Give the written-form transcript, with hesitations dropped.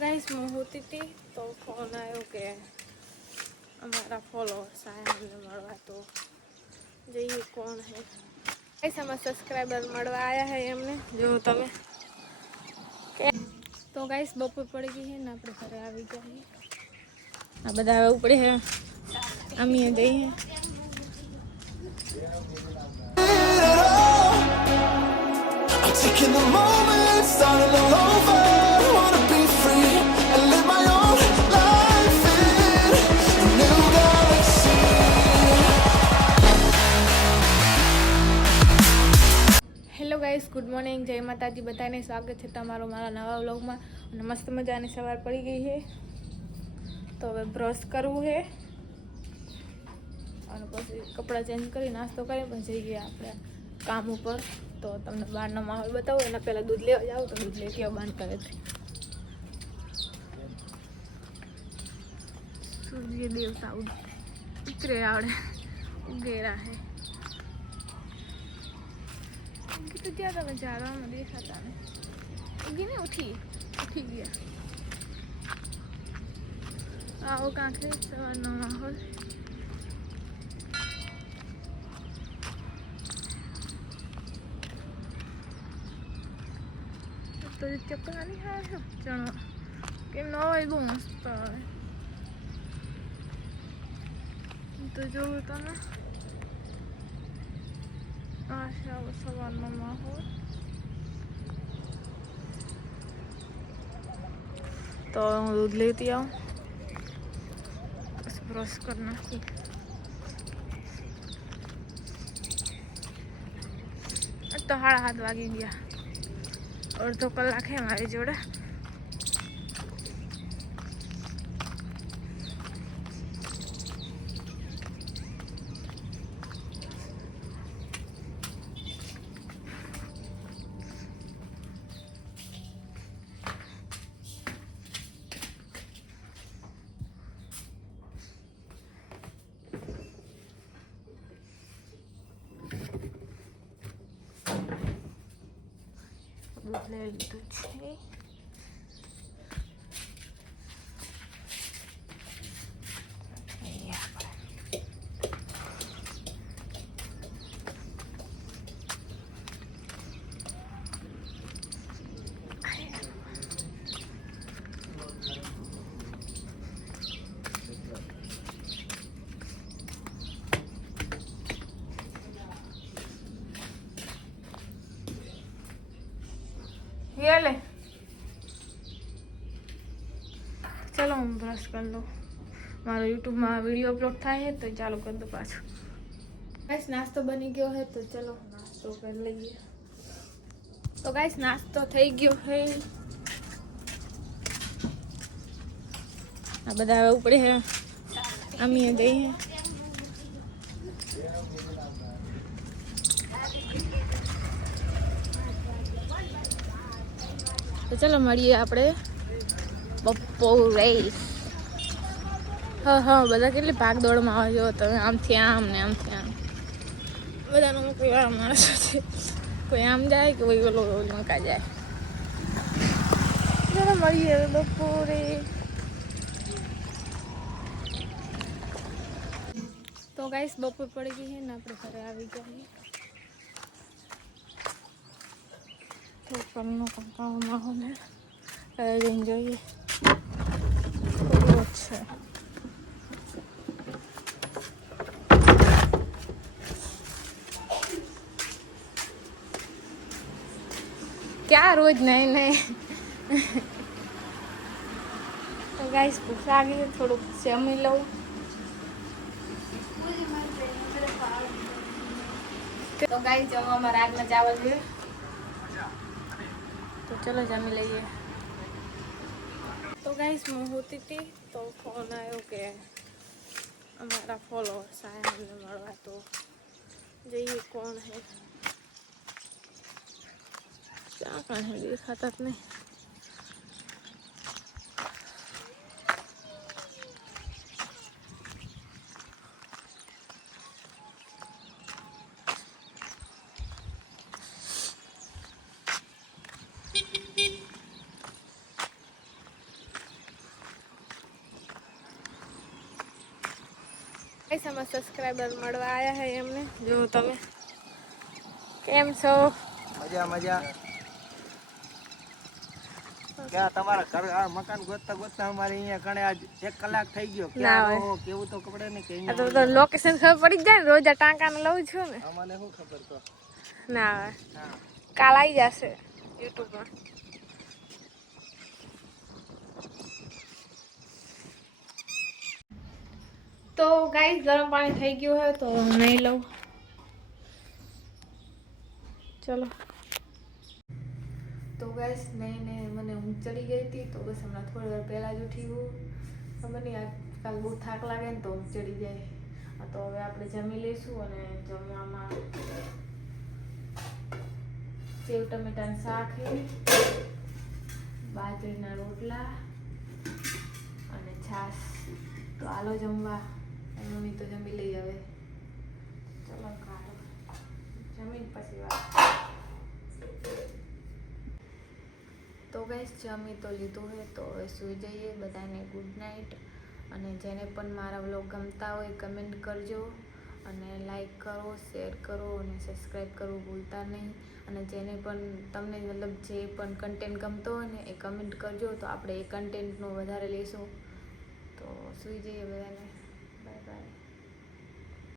Guys मैं होती थी तो फोन आयो कि हमारा फॉलोअर्स आया हमने मळवा तो જોઈએ કોણ है गाइस हमारा सब्सक्राइबर मळवा आया है हमने जो તમે तो गाइस बपोर पड़ी गई है ना આપણે ઘરે આવી ગયા છે આ બધા હવે ઉપડે છે અમે જઈ છે I'm taking the moment, starting all over. Wanna be free and live my own life in a new galaxy. Hello guys good morning જય માતાજી બધાને સ્વાગત છે તમારો મારા નવા વ્લોગમાં અને મસ્ત મજાની સવાર પડી ગઈ છે તો હવે બ્રશ કરવું છે અને પછી કપડાં ચેન્જ કરી નાસ્તો કરી પણ જઈએ આપણે કામ ઉપર તો તમને બહારનો માહોલ બતાવો એના પહેલાં દૂધ લેવા જાવ તો દૂધ લેતી આવો બાંધ કરે છે સૂર્ય દેવતા ઉતરે આવડે ઉગેરા હે तो क्या था मैं जा रहा हूँ देखा था ने उगी नहीं उठी गया आओ कहाँ थे सवारना माहौल तो चक्कर नहीं है चलो कि नौ है बहुत मस्त है तो जो होता ना आशा वो सवारना माहौल तो दूध लेती आऊँ बस ब्रश करना ही तो 7:30 वागी गया और तो कलाक है हमारी जोड़े दूध ले લીધું છે ये ले चलो हम ब्रश कर लो मारो यूट्यूब में वीडियो अपलोड थाय है तो चालू कर दो पाछो गाइस नास्तो बनी गयो है तो चलो नास्तो कर लीजिए तो गाइस नास्तो થઈ ગયો है आ બધા હવે ઉપડે છે અમે જઈ છે तो चलो મળીએ આપણે બપોરે હા બધા કેટલી ભાગદોડમાં આવે જો તમે આમથી આમ ને આમથી આમ બધાનો કોઈ વાર માણસો છે કોઈ આમ જાય કે કોઈ ઓલો મકા જાય ચલો મળીએ બપોરે તો ગાઈસ બપોર પડી ગઈ છે ને આપણે ઘરે આવી ગયા तो करना का माहौल है एंजॉय बहुत अच्छा है क्या रोज नए नए तो गाइस भूख लागी है थोड़ा जमी लो तो गाइस जमा हमारा रात में चावल है तो चलो जमी लीजिए तो गाइस मैं होती थी तो फोन आयो कि हमारा फॉलोअर्स आया हमने मळवा तो જોઈએ કોણ है क्या कौन है दिखाता नहीं ગાઈસ અમે સબસ્ક્રાઇબર મળવા આવ્યા છે એમને. જો તમે કેમ છો? મજા મજા. ક્યાં તમારા ઘર આ મકાન ગોતતા ગોતતા અમારે અહીંયા કણે આજ 1 કલાક થઈ ગયો. ક્યાં રહો કેવું તો ખબર ને કે આ તો લોકેશન ખબર પડી જાય ને, રોજ આ ટાંકાને લઉં છું ને. અમને શું ખબર તો. ના આવે. હા કાલ આવી જશે યુટ્યુબમાં. તો ગાઈસ ગરમ પાણી થઈ ગયું હોય તો નહીં લઉં. ચલો. તો ગાઈસ નહીં મને ઊંઘ ચડી ગઈ હતી તો બસ હમણાં થોડી વાર પહેલાં જ ઉઠી હું. ખબર નહીં આજકાલ બહુ થાક લાગે ને તો ઊંઘ ચડી જાય. તો હવે આપણે જમી લઈશું અને જમવામાં સેવ ટમેટાનું શાક છે, બાજરીના રોટલા અને છાશ. તો હાલો જમવા. મમ્મી તો જમી લઈ હવે. ચલો ખાઓ. જમીન પછી વાત. તો ગાઈસ જમી તો લીધું છે તો હવે સૂઈ જઈએ. બધાને ગુડ નાઇટ. અને જેને પણ મારા વ્લોગ ગમતા હોય કમેન્ટ કરજો અને લાઈક કરો, શેર કરો અને સબસ્ક્રાઈબ કરવું ભૂલતા નહીં. અને જેને પણ તમને મતલબ જે પણ કન્ટેન્ટ ગમતો હોય ને એ કમેન્ટ કરજો તો આપણે એ કન્ટેન્ટનું વધારે લઈશું. તો સૂઈ જઈએ બધાને. Bye bye.